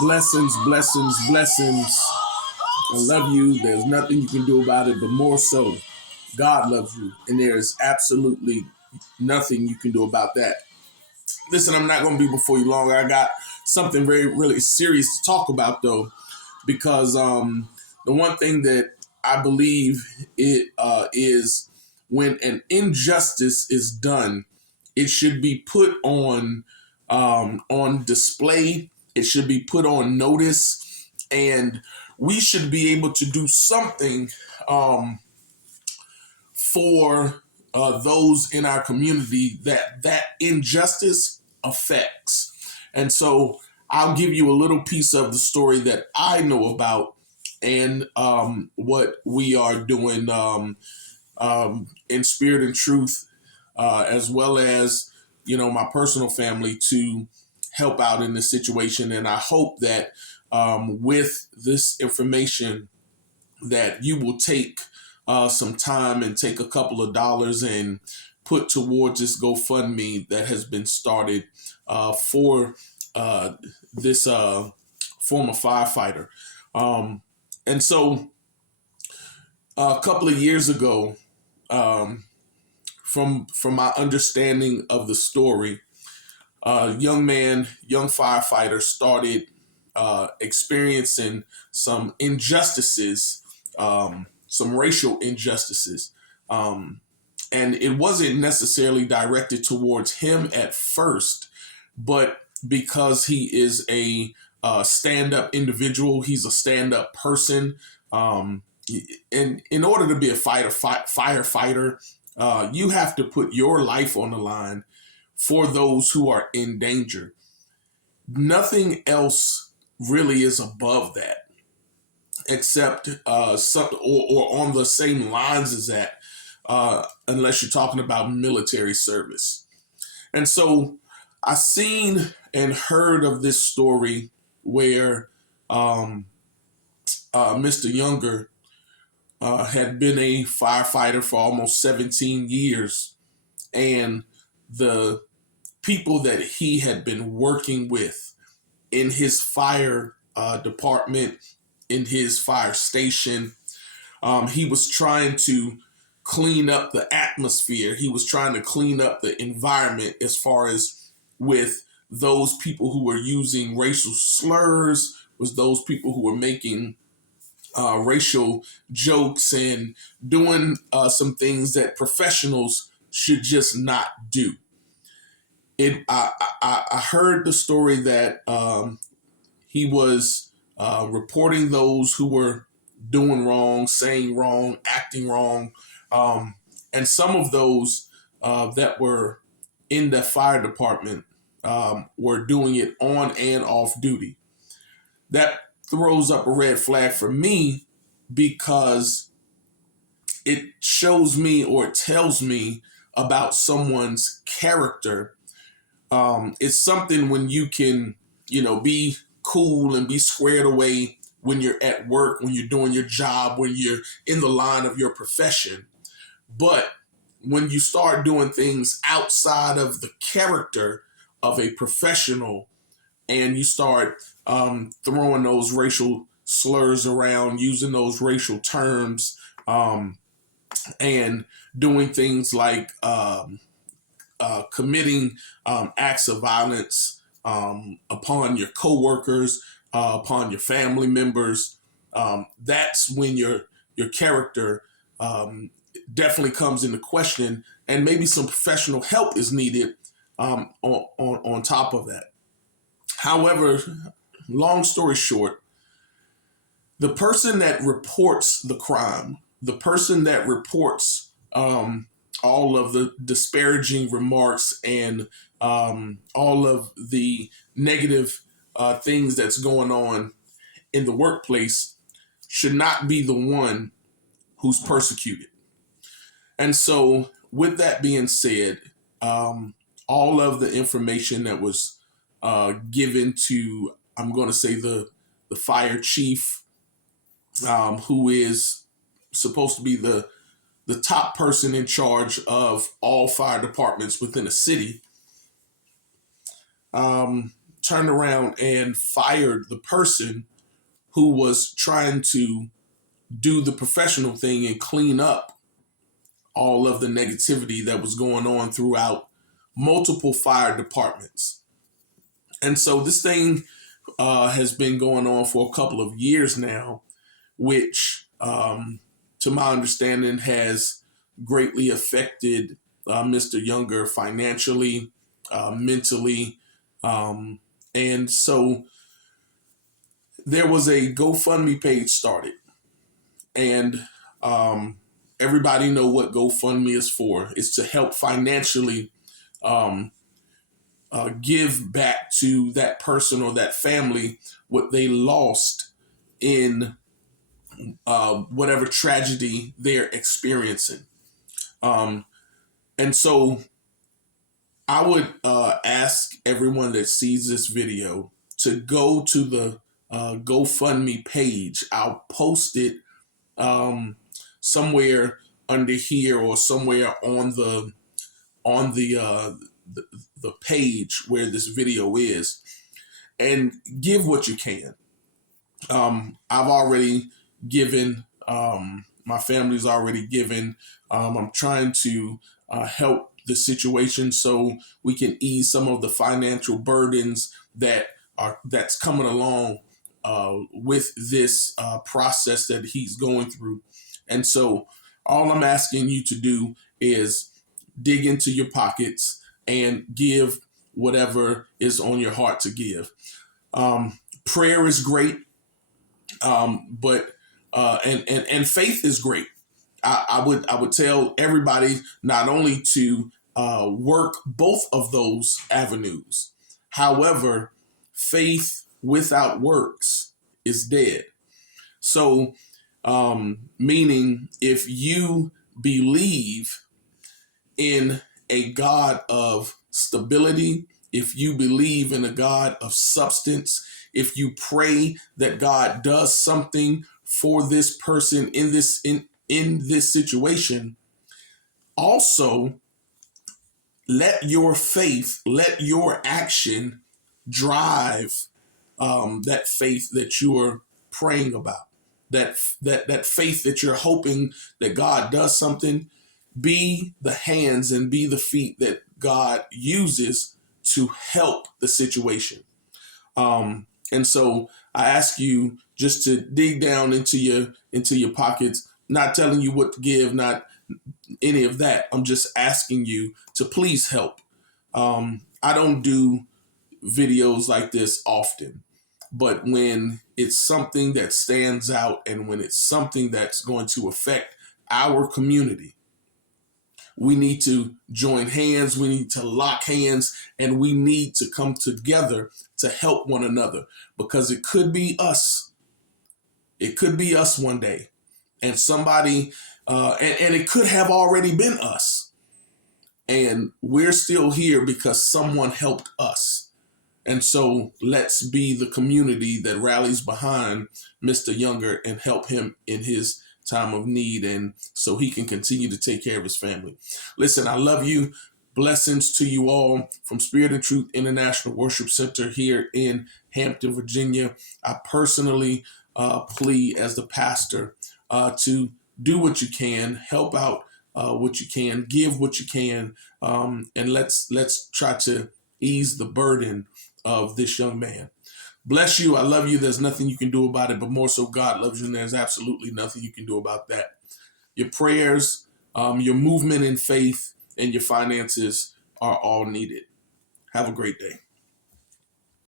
Blessings, blessings, blessings. I love you. There's nothing you can do about it, but more so, God loves you. And there's absolutely nothing you can do about that. Listen, I'm not going to be before you long. I got something really serious to talk about, though, because the one thing that I believe is when an injustice is done, it should be put on display. It should be put on notice, and we should be able to do something for those in our community that injustice affects. And so I'll give you a little piece of the story that I know about and what we are doing in spirit and truth, as well as, my personal family to help out in this situation. And I hope that with this information that you will take some time and take a couple of dollars and put towards this GoFundMe that has been started for this former firefighter. And so a couple of years ago, from my understanding of the story, young firefighter started experiencing some injustices, some racial injustices. And it wasn't necessarily directed towards him at first, but because he is a stand-up individual, he's a stand-up person. And in order to be a firefighter, you have to put your life on the line for those who are in danger. Nothing else really is above that, except or on the same lines as that, unless you're talking about military service. And so I seen and heard of this story where Mr. Younger had been a firefighter for almost 17 years, and the people that he had been working with in his fire department, in his fire station, he was trying to clean up the atmosphere. He was trying to clean up the environment as far as with those people who were using racial slurs, was those people who were making racial jokes and doing some things that professionals should just not do. I heard the story that he was reporting those who were doing wrong, saying wrong, acting wrong, and some of those that were in the fire department were doing it on and off duty. That throws up a red flag for me because it shows me or it tells me about someone's character. It's something when you can, be cool and be squared away when you're at work, when you're doing your job, when you're in the line of your profession. But when you start doing things outside of the character of a professional and you start throwing those racial slurs around, using those racial terms, and doing things like committing acts of violence upon your coworkers, upon your family members, that's when your character definitely comes into question, and maybe some professional help is needed on top of that. However, long story short, the person that reports the crime, the person that reports all of the disparaging remarks and all of the negative things that's going on in the workplace should not be the one who's persecuted. And so with that being said, all of the information that was given to, I'm going to say the fire chief, who is supposed to be the top person in charge of all fire departments within a city, turned around and fired the person who was trying to do the professional thing and clean up all of the negativity that was going on throughout multiple fire departments. And so this thing has been going on for a couple of years now, which, to my understanding, has greatly affected Mr. Younger financially, mentally. And so there was a GoFundMe page started, and everybody know what GoFundMe is for. It's to help financially give back to that person or that family what they lost in whatever tragedy they're experiencing. And so I would ask everyone that sees this video to go to the GoFundMe page. I'll post it somewhere under here or somewhere on the page where this video is, and give what you can. I've already given. My family's already given. I'm trying to help the situation so we can ease some of the financial burdens that's coming along with this process that he's going through. And so all I'm asking you to do is dig into your pockets and give whatever is on your heart to give. Prayer is great, but faith is great. I would tell everybody not only to work both of those avenues. However, faith without works is dead. So, meaning if you believe in a God of stability, if you believe in a God of substance, if you pray that God does something for this person in this situation, also let your faith, let your action drive that faith that you're praying about, that faith that you're hoping that God does something. Be the hands and be the feet that God uses to help the situation. And so I ask you just to dig down into your pockets, not telling you what to give, not any of that. I'm just asking you to please help. I don't do videos like this often, but when it's something that stands out and when it's something that's going to affect our community, we need to join hands, we need to lock hands, and we need to come together to help one another, because it could be us. It could be us one day. And somebody, and it could have already been us. And we're still here because someone helped us. And so let's be the community that rallies behind Mr. Younger and help him in his time of need, and so he can continue to take care of his family. Listen, I love you. Blessings to you all from Spirit and Truth International Worship Center here in Hampton, Virginia. I personally plea as the pastor to do what you can, help out what you can, give what you can, and let's try to ease the burden of this young man. Bless you. I love you. There's nothing you can do about it, but more so God loves you, and there's absolutely nothing you can do about that. Your prayers, your movement in faith, and your finances are all needed. Have a great day.